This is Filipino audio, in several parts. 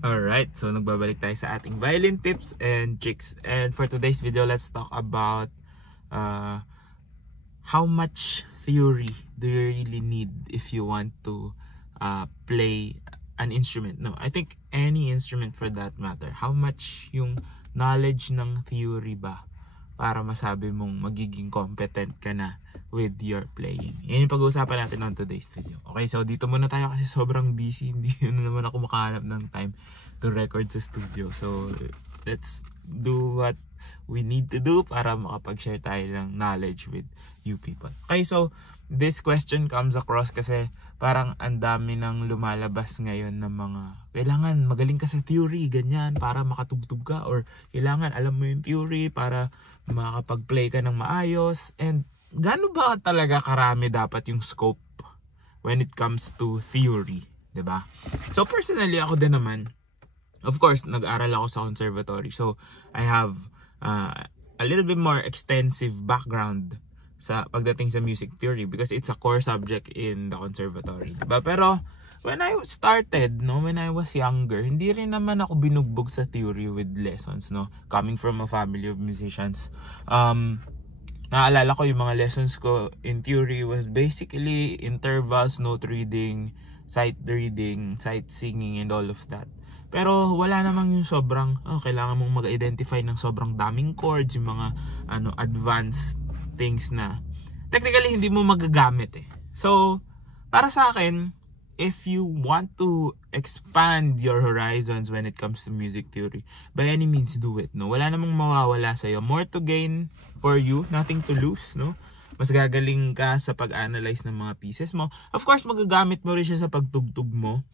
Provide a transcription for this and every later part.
Alright, so nagbabalik tayo sa ating violin tips and tricks. And for today's video, let's talk about how much theory do you really need if you want to play an instrument. No, I think any instrument for that matter. How much yung knowledge ng theory ba para masabi mong magiging competent ka na with your playing. Yan yung pag-uusapan natin on today's video. Okay, so dito muna tayo kasi sobrang busy. Hindi naman ako makahanap ng time to record sa studio. So, let's do what we need to do para makapag-share tayo ng knowledge with you people. Okay, so this question comes across kasi parang ang dami nang lumalabas ngayon ng mga kailangan magaling ka sa theory, ganyan, para makatugtog ka, or kailangan alam mo yung theory para makapag-play ka ng maayos. And gaano ba talaga karami dapat yung scope when it comes to theory, 'di ba? So personally, ako din naman, of course, nag-aral ako sa conservatory. So I have a little bit more extensive background sa pagdating sa music theory because it's a core subject in the conservatory, diba? Pero when I started, no, when I was younger, hindi rin naman ako binugbog sa theory with lessons, no, coming from a family of musicians. Naalala ko yung mga lessons ko in theory was basically intervals, note reading, sight reading, sight singing, and all of that. Pero wala namang yung sobrang kailangan mong mag-identify ng sobrang daming chords, yung mga advanced things na technically hindi mo magagamit eh. So, para sa akin, if you want to expand your horizons when it comes to music theory, by any means do it, no? Wala namang mawawala sa'yo. More to gain for you, nothing to lose, no? Mas gagaling ka sa pag-analyze ng mga pieces mo. Of course, magagamit mo rin siya sa pagtugtog mo.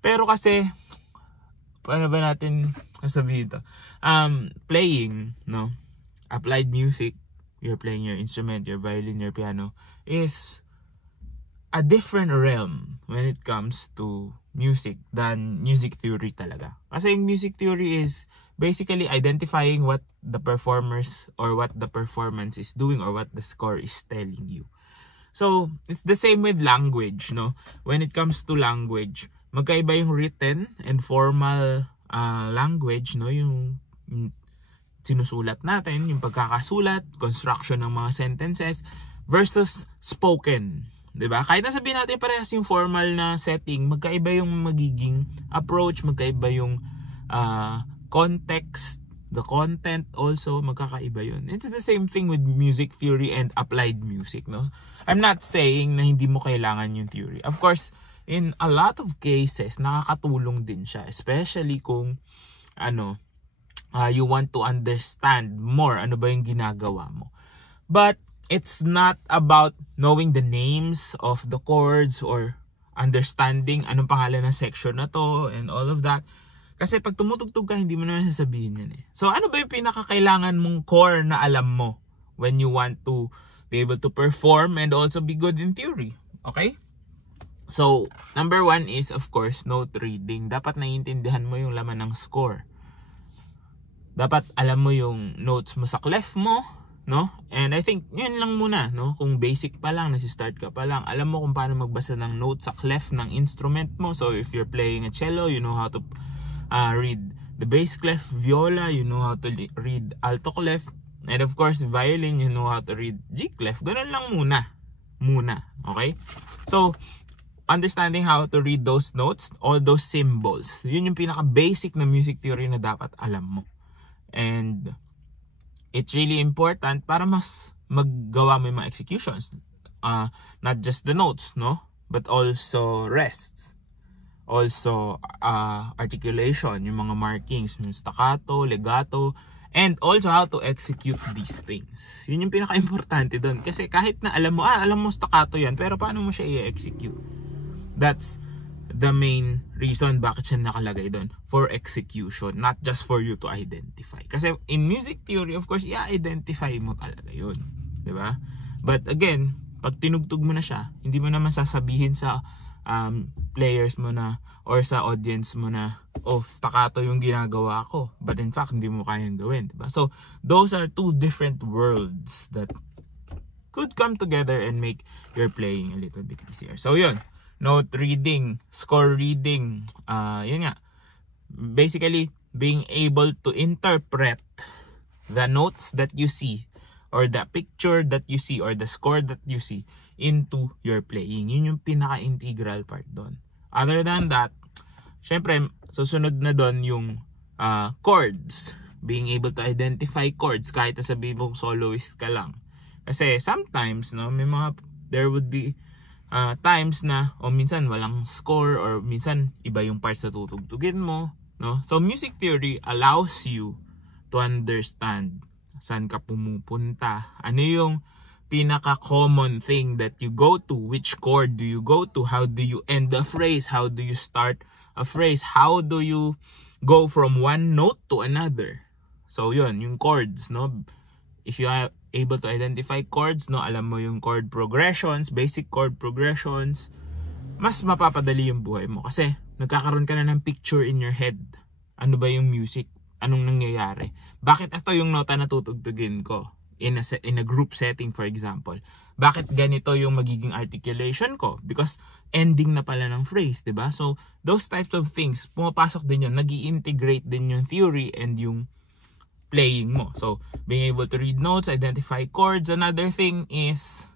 Pero kasi, paano ba natin sasabihin ito? Playing, no? Applied music, you're playing your instrument, your violin, your piano, is a different realm when it comes to music than music theory talaga. Kasi yung music theory is basically identifying what the performers or what the performance is doing or what the score is telling you. So, it's the same with language, no? When it comes to language, magkaiba yung written and formal language, no? Yung sinusulat natin, yung pagkakasulat, construction ng mga sentences versus spoken, 'di ba? Kahit na sabihin natin parehas yung formal na setting, magkaiba yung magiging approach, magkaiba yung context, the content also magkakaiba yun. It's the same thing with music theory and applied music, no? I'm not saying na hindi mo kailangan yung theory. Of course, in a lot of cases nakakatulong din siya, especially kung you want to understand more ano ba yung ginagawa mo. But it's not about knowing the names of the chords or understanding anong pangalan ng section na to and all of that. Kasi pag tumutugtog ka, hindi mo naman sasabihin yan eh. So ano ba yung pinakakailangan mong core na alam mo when you want to be able to perform and also be good in theory? Okay? So, number one is of course note reading. Dapat naiintindihan mo yung laman ng score. Dapat alam mo yung notes mo sa clef mo, no? And I think yun lang muna, no? Kung basic pa lang, nasi-start ka pa lang, alam mo kung paano magbasa ng notes sa clef ng instrument mo. So if you're playing a cello, you know how to read the bass clef. Viola, you know how to read alto clef. And of course, violin, you know how to read G clef. Ganun lang muna, okay? So understanding how to read those notes, all those symbols, yun yung pinaka-basic na music theory na dapat alam mo. And it's really important para mas maggawa mo yung mga executions. Not just the notes, no? But also rests. Also, articulation, yung mga markings, yung staccato, legato, and also how to execute these things. Yun yung pinaka-importante doon. Kasi kahit na alam mo staccato yan, pero paano mo siya i-execute? That's the main reason bakit siya nakalagay doon, for execution, not just for you to identify. Kasi in music theory, of course, i-identify mo talaga yun, di ba? But again, pag tinugtog mo na siya, hindi mo naman sasabihin sa players mo na or sa audience mo na, oh, staccato yung ginagawa ko, but in fact, hindi mo kayang gawin, di ba? So, those are two different worlds that could come together and make your playing a little bit easier. So, yun. Note reading, score reading, yun nga. basically being able to interpret the notes that you see or the picture that you see or the score that you see into your playing. Yun yung pinaka-integral part doon. Other than that, syempre, susunod na doon yung chords. Being able to identify chords kahit sabihin mong soloist ka lang. Kasi sometimes, no, there would be times na minsan walang score or minsan iba yung parts na tutugtugin mo, no? So music theory allows you to understand saan ka pumupunta. Ano yung pinaka-common thing that you go to? Which chord do you go to? How do you end a phrase? How do you start a phrase? How do you go from one note to another? So yun, yung chords, no? If you are able to identify chords, no, alam mo yung chord progressions, basic chord progressions, mas mapapadali yung buhay mo kasi nagkakaroon ka na ng picture in your head. Ano ba yung music? Anong nangyayari? Bakit ito yung nota na tutugtugin ko in a group setting, for example? Bakit ganito yung magiging articulation ko? Because ending na pala ng phrase, diba? So those types of things, pumapasok din yun, nag-i-integrate din yung theory and yung playing mo. So, being able to read notes, identify chords. Another thing is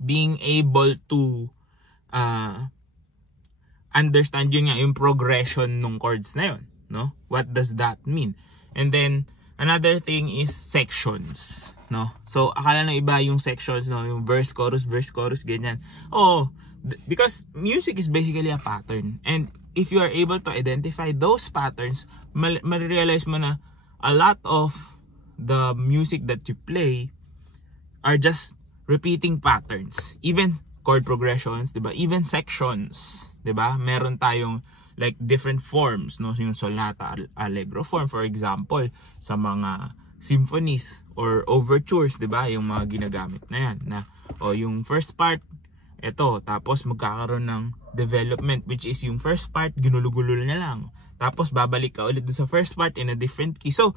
being able to understand yun nga, yung progression ng chords na yun, no? What does that mean? And then, another thing is sections, no? So, akala ng iba yung sections, no? Yung verse, chorus, ganyan. Oh, because music is basically a pattern. And if you are able to identify those patterns, ma-realize mo na a lot of the music that you play are just repeating patterns. Even chord progressions, diba? Even sections, diba? Meron tayong like different forms, no? Yung sonata, allegro form, for example, sa mga symphonies or overtures, diba? Yung mga ginagamit na yan. Na, yung first part, ito, tapos magkakaroon ng development, which is yung first part, ginulugulol na lang. Tapos babalik ka ulit sa first part in a different key. So,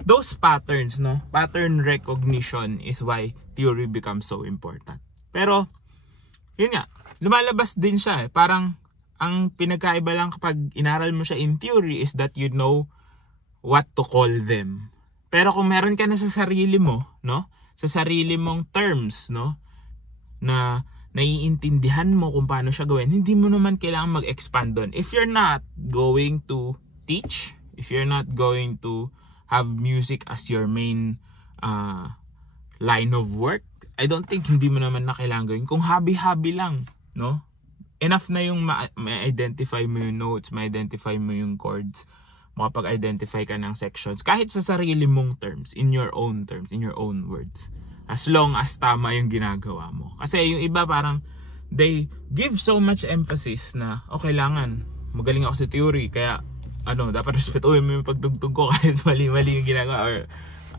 those patterns, no? Pattern recognition is why theory becomes so important. Pero, yun nga, lumalabas din siya eh. Parang, ang pinagkaiba lang kapag inaral mo siya in theory is that you know what to call them. Pero kung meron ka na sa sarili mo, no? Sa sarili mong terms, no? Na naiintindihan mo kung paano siya gawin, hindi mo naman kailangan mag-expand doon. If you're not going to teach, if you're not going to have music as your main line of work, I don't think hindi mo naman na kailangan gawin. Kung hobby-hobby lang, no? Enough na yung ma-identify mo yung notes, ma-identify mo yung chords, makapag-identify ka ng sections, kahit sa sarili mong terms, in your own terms, in your own words. As long as tama yung ginagawa mo. Kasi yung iba parang, they give so much emphasis na, kailangan, magaling ako sa theory, kaya, dapat respetuhin mo yung pagtugtog ko kahit mali-mali yung ginagawa. Or,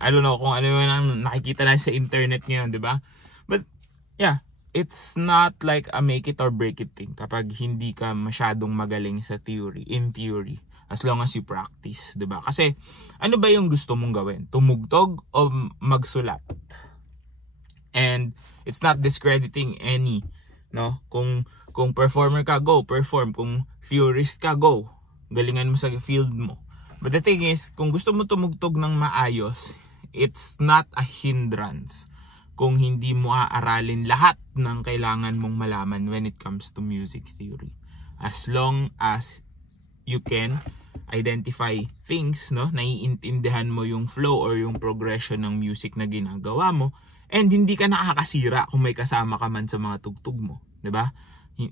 I don't know, kung ano yung nakikita lang sa internet ngayon, di ba? But, yeah, it's not like a make it or break it thing kapag hindi ka masyadong magaling sa theory, in theory. As long as you practice, di ba? Kasi, ano ba yung gusto mong gawin? Tumugtog o magsulat? And it's not discrediting any, no? Kung performer ka, go perform. Kung theorist ka, go. Galingan mo sa field mo. But the thing is, kung gusto mo tumugtog ng maayos, it's not a hindrance kung hindi mo aaralin lahat ng kailangan mong malaman when it comes to music theory. As long as you can identify things, no? Naiintindihan mo yung flow or yung progression ng music na ginagawa mo. And hindi ka nakakasira kung may kasama ka man sa mga tugtog mo, 'di ba?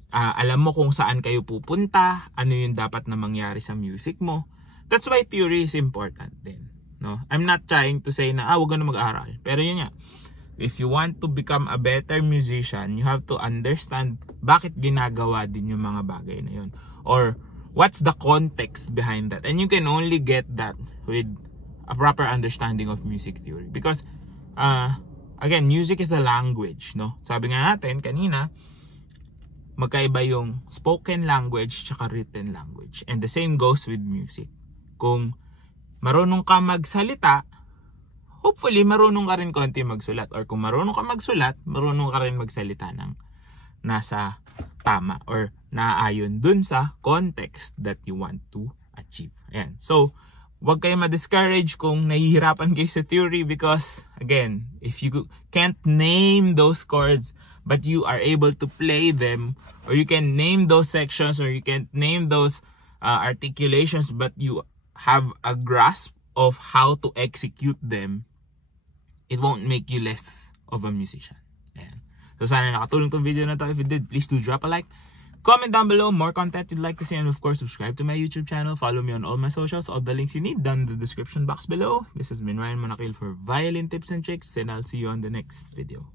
Alam mo kung saan kayo pupunta, ano yung dapat na mangyari sa music mo. That's why theory is important din, no? I'm not trying to say na wag ka na mag-aral. Pero yun nga, if you want to become a better musician, you have to understand bakit ginagawa din yung mga bagay na yun. Or what's the context behind that? And you can only get that with a proper understanding of music theory. Because again, music is a language, no? Sabi nga natin kanina, magkaiba yung spoken language tsaka written language. And the same goes with music. Kung marunong ka magsalita, hopefully marunong ka rin konti magsulat. Or kung marunong ka magsulat, marunong ka rin magsalita ng nasa tama or naaayon dun sa context that you want to achieve. Ayan. So, wag kayo ma-discourage kung nahihirapan kayo sa theory because, again, if you can't name those chords but you are able to play them, or you can name those sections, or you can name those articulations, but you have a grasp of how to execute them, it won't make you less of a musician. Ayan. So sana nakatulong tong video na to. If it did, please do drop a like. Comment down below more content you'd like to see, and of course subscribe to my YouTube channel. Follow me on all my socials. All the links you need down in the description box below. This has been Ryan Manakil for Violin Tips and Tricks, and I'll see you on the next video.